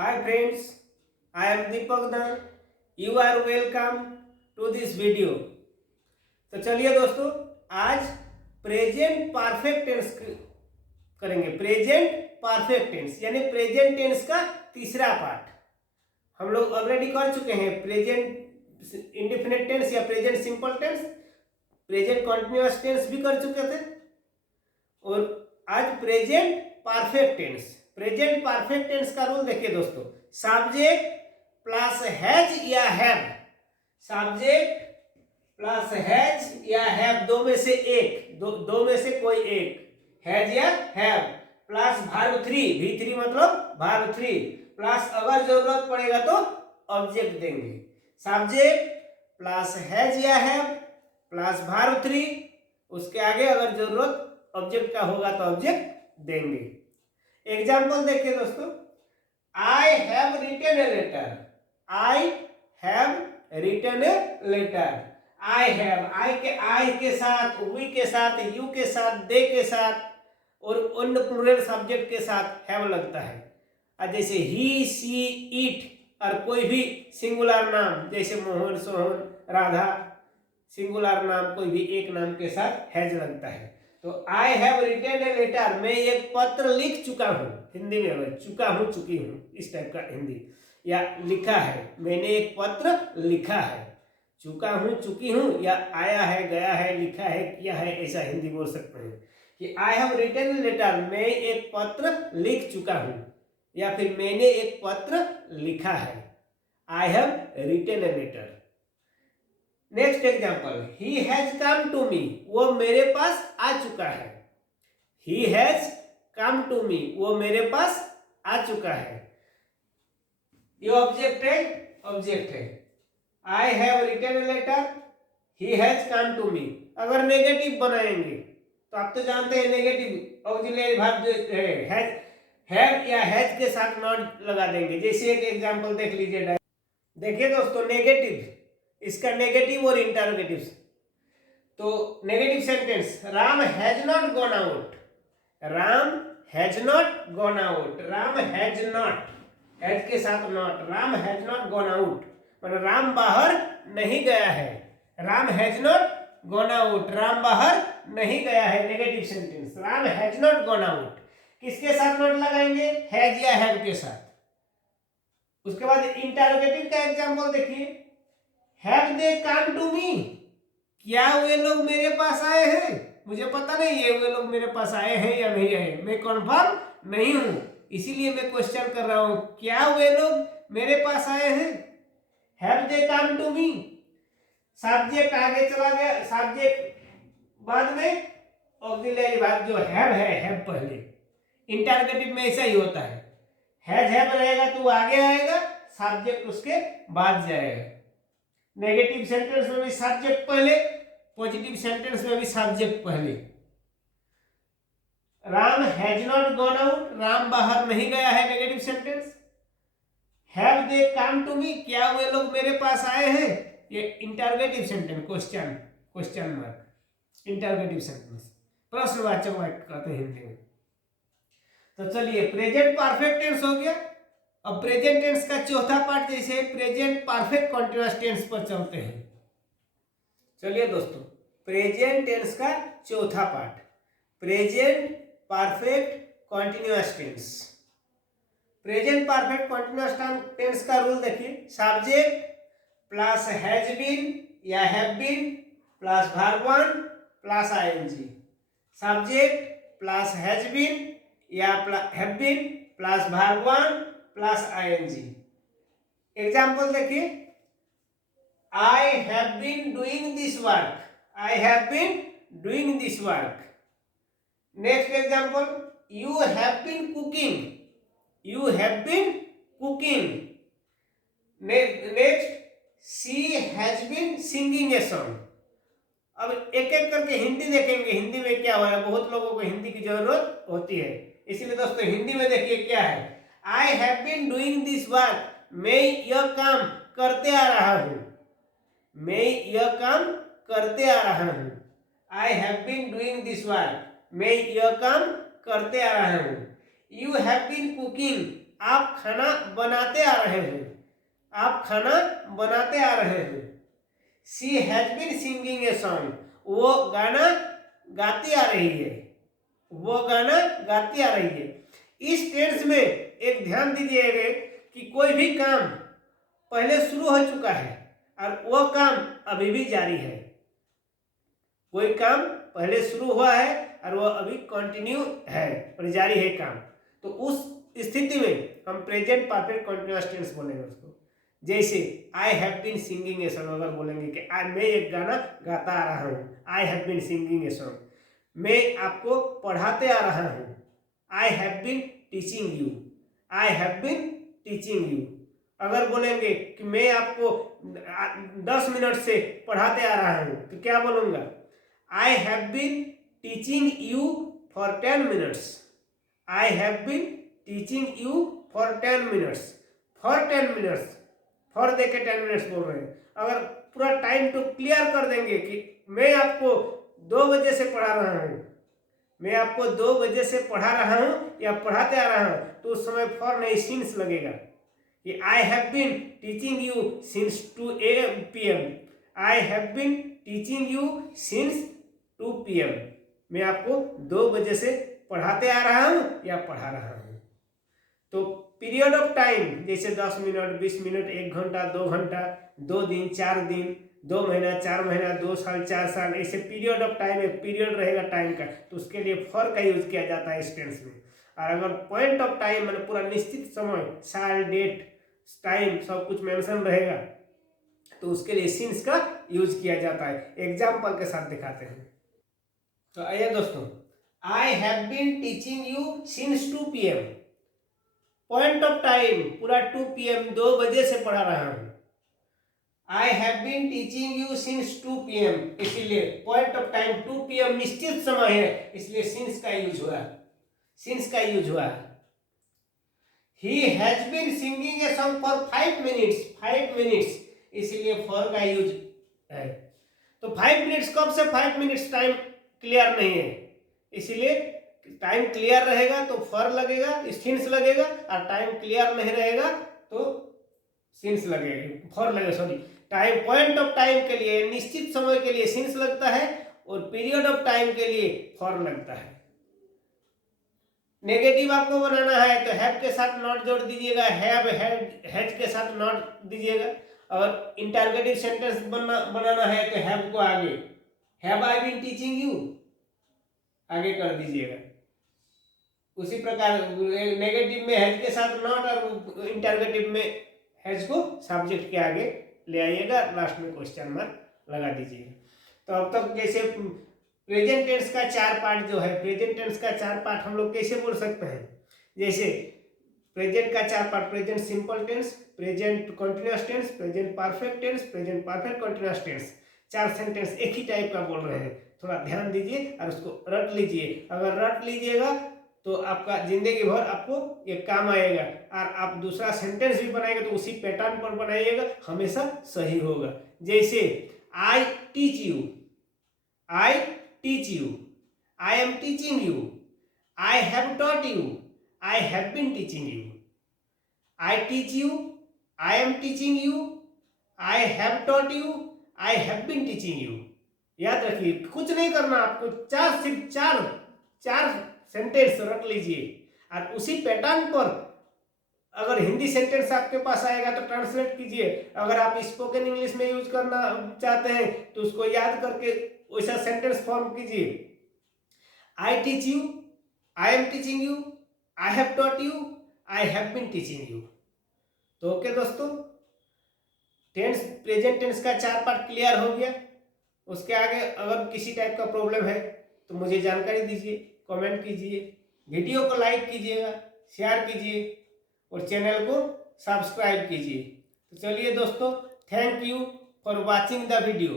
Hi friends, I am Deepak Dhan. You are welcome to this video. तो चलिए दोस्तों, आज प्रेजेंट परफेक्ट टेंस करेंगे। प्रेजेंट परफेक्ट टेंस यानी प्रेजेंट टेंस का तीसरा पार्ट हम लोग ऑलरेडी कर चुके हैं। प्रेजेंट इंडेफिनिट टेंस या present simple tense, present continuous tense भी कर चुके थे और आज present perfect tense. Present perfect tense का रूल देखिए दोस्तों, सब्जेक्ट प्लस हैज या हैव, सब्जेक्ट प्लस हैज या हैव, दो में से एक, दो में से कोई एक, हैज या have, plus verb three, V3 मतलब वर्ब थ्री, प्लस अगर जरूरत पड़ेगा तो ऑब्जेक्ट देंगे। सब्जेक्ट प्लस हैज या हैव प्लस वर्ब थ्री, उसके आगे अगर जरूरत ऑब्जेक्ट का होगा तो ऑब्जेक्ट देंगे। एग्जाम्पल देखिए दोस्तों, I have written a letter, I have written a letter. I have, I के साथ, वी के साथ, यू के साथ, दे के साथ और अन्य प्लूरल सब्जेक्ट के साथ हैव लगता है। और जैसे ही, सी, इट और कोई भी सिंगुलर नाम जैसे मोहन, सोहन, राधा, सिंगुलर नाम कोई भी एक नाम के साथ हैज लगता है। तो I have written a letter, मैं एक पत्र लिख चुका हूँ, हिंदी में चुका हूँ, चुकी हूँ, इस टाइप का हिंदी, या लिखा है, मैंने एक पत्र लिखा है। चुका हूँ, चुकी हूँ, या आया है, गया है, लिखा है, किया है, ऐसा हिंदी बोल सकते हैं कि I have written a letter, मैं एक पत्र लिख चुका हूँ, या फिर मैंने एक पत्र लिखा है। I have written a letter. Next example, he has come to me, वो मेरे पास आ चुका है। ही हैज कम टू मी, वो मेरे पास आ चुका है। ये ऑब्जेक्ट है, ऑब्जेक्ट है। I have written a letter, he has come to me. अगर नेगेटिव बनाएंगे तो आप तो जानते हैं नेगेटिव ऑक्सिलरी वर्ब जो है हैव या हैज के साथ नॉट लगा देंगे। जैसे एक एग्जांपल देख लीजिए, देखिए दोस्तों, नेगेटिव, इसका नेगेटिव और इंटरोगेटिव। तो negative sentence, Ram has not gone out, Ram has not gone out, Ram has not, has के साथ not, Ram has not gone out मतलब राम बाहर नहीं गया है। Ram has not gone out, Ram बाहर नहीं गया है। Negative sentence, Ram has not gone out, किसके साथ नॉट लगाएंगे? हैज या हैव के साथ। उसके बाद इंटरोगेटिव का एग्जांपल देखिए, have they come to me, क्या वे लोग मेरे पास आए हैं? मुझे पता नहीं है वे लोग मेरे पास आए हैं या नहीं आए, मैं कंफर्म नहीं हूं, इसीलिए मैं क्वेश्चन कर रहा हूं, क्या वे लोग मेरे पास आए हैं? Have they come to me, subject आगे चला गया, सब्जेक्ट बाद में, ऑक्सिलरी वर्ब जो हैव है, हैव पहले। इंटरोगेटिव में ऐसा ही होता है, हैज हैव रहेगा तो आगे आएगा, सब्जेक्ट उसके बाद जाएगा। नेगेटिव सेंटेंस में भी सब्जेक्ट पहले, पॉजिटिव सेंटेंस में भी सब्जेक्ट पहले। Ram has not gone out, Ram बाहर नहीं गया है, negative sentence. Have they come to me, क्या वे लोग मेरे पास आए हैं, ये interrogative sentence, question mark, interrogative sentence, प्रश्नवाचक वाक्य कहते हैं हिंदी में। तो चलिए, प्रेजेंट परफेक्ट टेंस हो गया। अब प्रेजेंट टेंस का चौथा पार्ट जैसे प्रेजेंट परफेक्ट कॉन्टिन्यूअस टेंस पर चलते हैं। चलिए दोस्तों, प्रेजेंट टेंस का चौथा part, present perfect continuous tense. Present perfect continuous tense का रूल देखिए, सब्जेक्ट प्लस हैज बीन या have been plus verb one plus ING, subject plus has been या have been plus verb one plus ING. Example देखिए, I have been doing this work, I have been doing this work. Next example, you have been cooking, you have been cooking. Next, she has been singing a song. अब एक एक करके हिंदी देखेंगे, हिंदी में क्या हुआ है, बहुत लोगों को हिंदी की जरूरत होती है, इसलिए दोस्तों हिंदी में देखिए क्या है, I have been doing this work, मैं यह काम करते आ रहा हूं, मैं यह काम करते आ रहा हूं। I have been doing this work, मैं यह काम करते आ रहा हूं। यू हैव बीन कुकिंग, आप खाना बनाते आ रहे हैं, आप खाना बनाते आ रहे हैं। She has been singing a song, वो गाना गाती आ रही है, वो गाना गाती आ रही है। इस टेंस में एक ध्यान दीजिएगा कि कोई भी काम पहले शुरू हो चुका है और वो काम अभी भी जारी है। कोई काम पहले शुरू हुआ है और वो अभी कंटिन्यू है और जारी है काम, तो उस स्थिति में हम प्रेजेंट परफेक्ट कंटिन्यूअस टेंस बोलेंगे उसको। जैसे I have been singing a song, अगर बोलेंगे कि मैं एक गाना गाता आ रहा हूँ, I have been singing a song. मैं आपको पढ़ाते आ रहा हूँ, I have been teaching you, I have been teaching you. अगर बोलेंगे कि मैं आपको 10 मिनट से पढ़ाते आ रहा हूँ, तो क्या बोलूँगा? I have been teaching you for 10 minutes, I have been teaching you for 10 minutes. For 10 minutes, for देके 10 मिनट्स बोल रहे हैं। अगर पूरा टाइम तो क्लियर कर देंगे कि मैं आपको 2 बजे से पढ़ा रहा हूँ, मैं आपको 2 बजे से पढ़ा रहा हूँ या पढ़ाते आ रहा हूँ, तो उस समय फॉर नहीं सिंस लगेगा कि I have been teaching you since 2 PM, I have been teaching you since 2 PM। मैं आपको 2 बजे से पढ़ाते आ रहा हूँ या पढ़ा रहा हूँ। तो पीरियड ऑफ टाइम जैसे 10 मिनट, 20 मिनट, 1 घंटा, 2 घंटा, 2 दिन, 4 दिन, 2 महीना, 4 महीना, 2 साल, 4 साल, ऐसे पीरियड ऑफ टाइम, एक पीरियड रहेगा टाइम का, तो उसके लिए फॉर का यूज किया जाता है इस टेंस में। और अगर पॉइंट ऑफ टाइम मतलब पूरा निश्चित समय, साल, डेट, टाइम सब कुछ मेंशन रहेगा, तो उसके लिए सिंस का यूज किया जाता है। एग्जाम्पल के साथ दिखाते हैं। तो आइए दोस्तों, I have been teaching you since 2 PM। Point of time पूरा 2 PM, 2 बजे से पढ़ा रहा हूं। I have been teaching you since 2 PM, इसीलिए पॉइंट ऑफ टाइम 2 PM निश्चित समय है, इसलिए सिंस का यूज हुआ, सिंस का यूज हुआ। He has been singing a song for 5 minutes, 5 minutes, इसीलिए फॉर का यूज है। तो 5 मिनट्स, कब से 5 मिनट्स टाइम क्लियर नहीं है, इसीलिए टाइम क्लियर रहेगा तो फॉर लगेगा, सिंस लगेगा, और टाइम क्लियर नहीं रहेगा तो सिंस लगेगा, फॉर लगेगा। Sorry, time, point of time के लिए, निश्चित समय के लिए सिंस लगता है और पीरियड ऑफ टाइम के लिए फॉर लगता है। नेगेटिव आपको बनाना है तो हैव के साथ नॉट जोड़ दीजिएगा, हैव, हैज के साथ नॉट दीजिएगा। और इंटरगेटिव सेंटेंस बनाना है तो हैव को आगे, have I been teaching you आगे कर दीजिएगा। उसी प्रकार नेगेटिव में हैज के साथ नॉट और इंटरगेटिव में हैज को सब्जेक्ट के आगे ले आइएगा, लास्ट में क्वेश्चन मार्क लगा दीजिएगा। तो अब तक जैसे प्रेजेंट टेंस का 4 पार्ट जो है, प्रेजेंट टेंस का 4 पार्ट हम लोग कैसे बोल सकते हैं? जैसे प्रेजेंट का 4 part, present simple tense, present continuous tense, present perfect tense, present perfect continuous tense. 4 sentence एक ही टाइप का बोल रहे हैं, थोड़ा ध्यान दीजिए और उसको रट लीजिए। अगर रट लीजिएगा तो आपका जिंदगी भर आपको ये काम आएगा, और आप दूसरा सेंटेंस भी बनाएंगे तो उसी पैटर्न पर बनाइएगा, हमेशा सही होगा। जैसे I teach you, I teach you, I am teaching you, I have taught you, I have been teaching you. I teach you, I am teaching you, I have taught you, I have been teaching you. याद रखिए, कुछ नहीं करना आपको, सिर्फ चार sentence रख लीजिए, और उसी पैटर्न पर अगर हिंदी सेंटेंस आपके पास आएगा तो ट्रांसलेट कीजिए। अगर आप स्पोकन इंग्लिश में यूज करना चाहते हैं तो उसको याद करके वैसा सेंटेंस फॉर्म कीजिए। I teach you, I am teaching you, I have taught you, I have been teaching you. तो ओके दोस्तों, टेंस, प्रेजेंट टेंस का 4 पार्ट क्लियर हो गया। उसके आगे अगर किसी टाइप का प्रॉब्लम है तो मुझे जानकारी दीजिए, कमेंट कीजिए, वीडियो को लाइक कीजिएगा, शेयर कीजिए और चैनल को सब्सक्राइब कीजिए। तो चलिए दोस्तों, thank you for watching the video.